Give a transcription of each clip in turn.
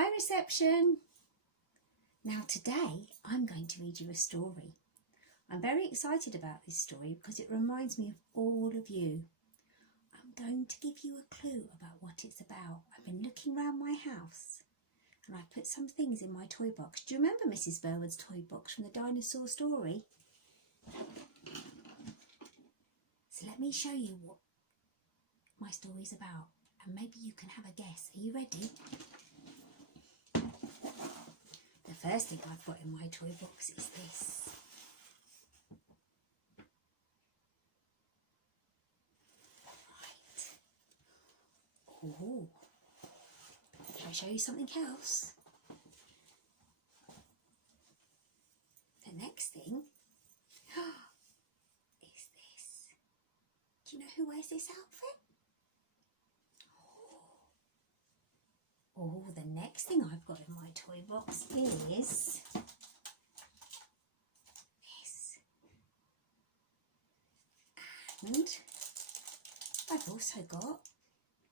Hi Reception! Now today I'm going to read you a story. I'm very excited about this story because it reminds me of all of you. I'm going to give you a clue about what it's about. I've been looking around my house and I put some things in my toy box. Do you remember Mrs. Burwood's toy box from the dinosaur story? So let me show you what my story's about and maybe you can have a guess. Are you ready? The first thing I've got in my toy box is this. Right. Oh, shall I show you something else? The next thing is this. Do you know who wears this outfit? Oh, the next thing I've got in my toy box is this. And I've also got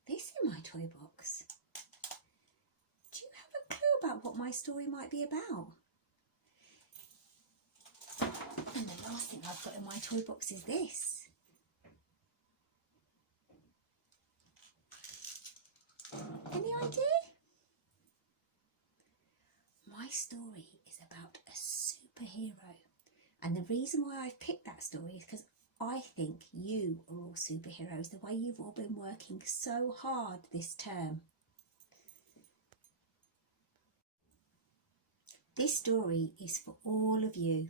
this in my toy box. Do you have a clue about what my story might be about? And the last thing I've got in my toy box is this. Any idea? My story is about a superhero, and the reason why I've picked that story is because I think you are all superheroes, the way you've all been working so hard this term. This story is for all of you.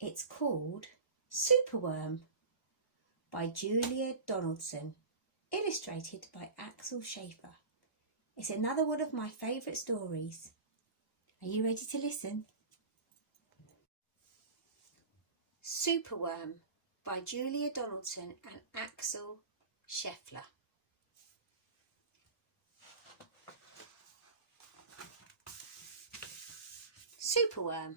It's called Superworm by Julia Donaldson, illustrated by Axel Schaefer. It's another one of my favourite stories. Are you ready to listen? Superworm by Julia Donaldson and Axel Schaefer. Superworm.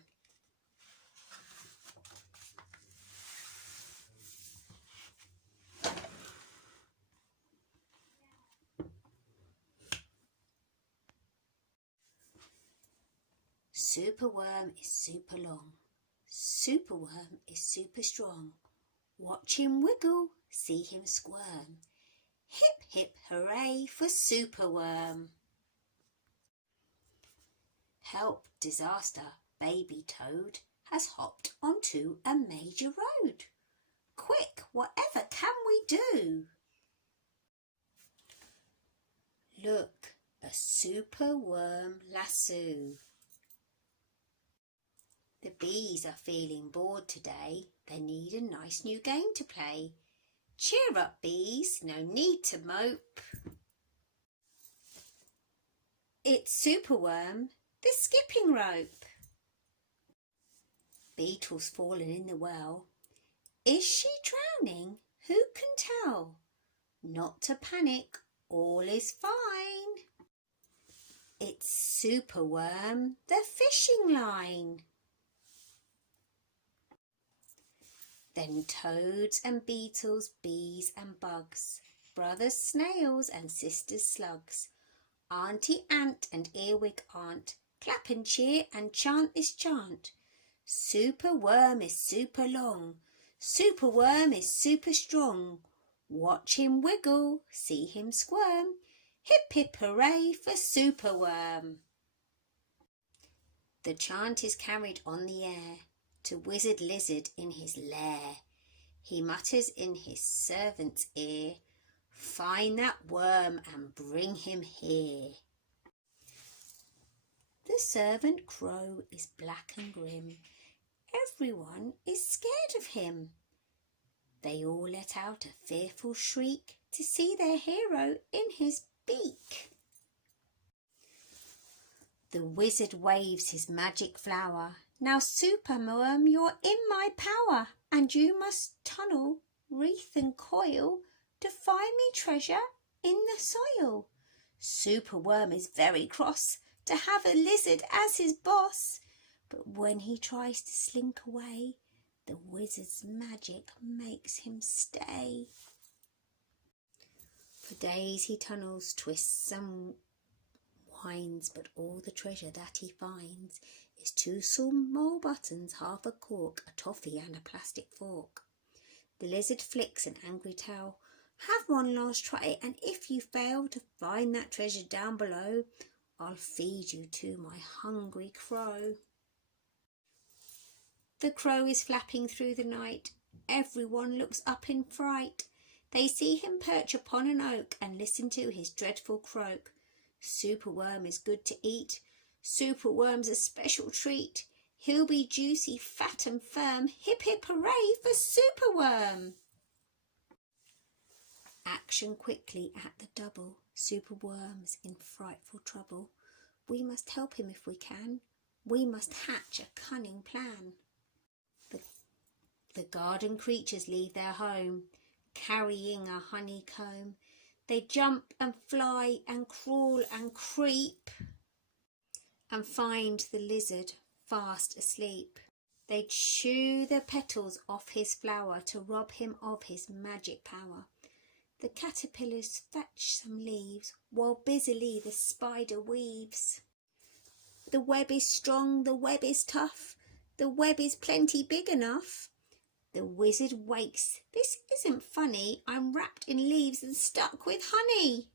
Superworm is super long. Superworm is super strong. Watch him wiggle, see him squirm. Hip hip hooray for Superworm. Help, disaster, baby toad has hopped onto a major road. Quick, whatever can we do? Look, a superworm lasso. The bees are feeling bored today. They need a nice new game to play. Cheer up, bees, no need to mope. It's Superworm, the skipping rope. Beetle's fallen in the well. Is she drowning? Who can tell? Not to panic, all is fine. It's Superworm, the fishing line. Then toads and beetles, bees and bugs, brothers snails and sisters slugs, Auntie Ant and Earwig Aunt, clap and cheer and chant this chant. Superworm is super long, Superworm is super strong. Watch him wiggle, see him squirm. Hip hip hooray for Superworm. The chant is carried on the air to Wizard Lizard in his lair. He mutters in his servant's ear, find that worm and bring him here. The servant crow is black and grim. Everyone is scared of him. They all let out a fearful shriek to see their hero in his beak. The wizard waves his magic flower. Now, Superworm, you're in my power, and you must tunnel, wreath and coil to find me treasure in the soil. Superworm is very cross to have a lizard as his boss, but when he tries to slink away, the wizard's magic makes him stay. For days he tunnels, twists and winds, but all the treasure that he finds is 2 small buttons, half a cork, a toffee and a plastic fork. The lizard flicks an angry tail. Have one last try, and if you fail to find that treasure down below, I'll feed you to my hungry crow. The crow is flapping through the night. Everyone looks up in fright. They see him perch upon an oak and listen to his dreadful croak. Superworm is good to eat. Superworm's a special treat. He'll be juicy, fat and firm. Hip hip hooray for Superworm! Action quickly at the double. Superworm's in frightful trouble. We must help him if we can. We must hatch a cunning plan. The garden creatures leave their home, carrying a honeycomb. They jump and fly and crawl and creep, and find the lizard fast asleep. They chew the petals off his flower to rob him of his magic power. The caterpillars fetch some leaves, while busily the spider weaves. The web is strong, the web is tough, the web is plenty big enough. The wizard wakes. This isn't funny. I'm wrapped in leaves and stuck with honey.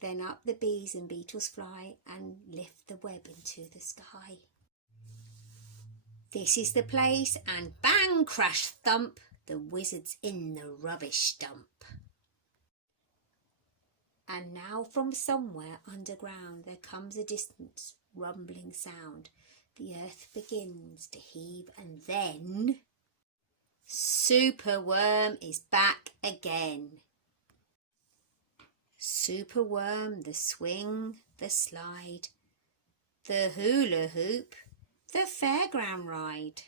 Then up the bees and beetles fly and lift the web into the sky. This is the place, and bang, crash, thump, the wizard's in the rubbish dump. And now from somewhere underground there comes a distant rumbling sound. The earth begins to heave, and then Superworm is back again. Superworm, the swing, the slide, the hula hoop, the fairground ride.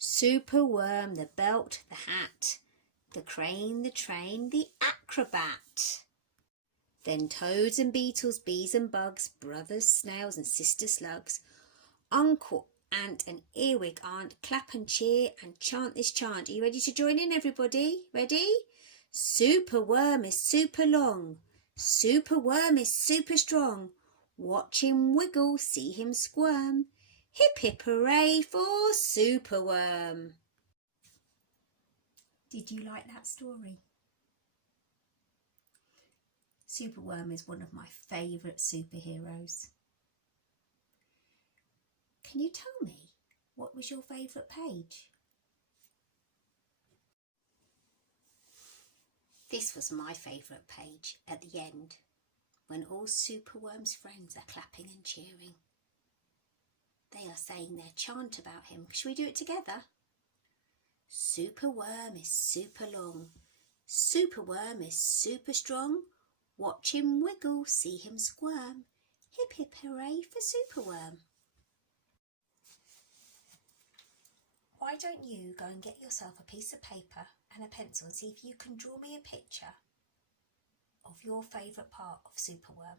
Superworm, the belt, the hat, the crane, the train, the acrobat. Then toads and beetles, bees and bugs, brothers snails and sister slugs, Uncle Ant and Earwig Aunt, clap and cheer and chant this chant. Are you ready to join in, everybody? Ready? Superworm is super long. Superworm is super strong. Watch him wiggle, see him squirm. Hip hip hooray for Superworm. Did you like that story? Superworm is one of my favourite superheroes. Can you tell me what was your favourite page? This was my favourite page at the end, when all Superworm's friends are clapping and cheering. They are saying their chant about him. Shall we do it together? Superworm is super long. Superworm is super strong. Watch him wiggle, see him squirm. Hip hip hooray for Superworm. Why don't you go and get yourself a piece of paper and a pencil and see if you can draw me a picture of your favourite part of Superworm.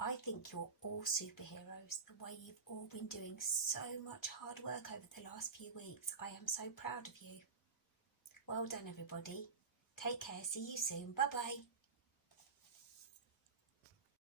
I think you're all superheroes, the way you've all been doing so much hard work over the last few weeks. I am so proud of you. Well done, everybody. Take care. See you soon. Bye-bye.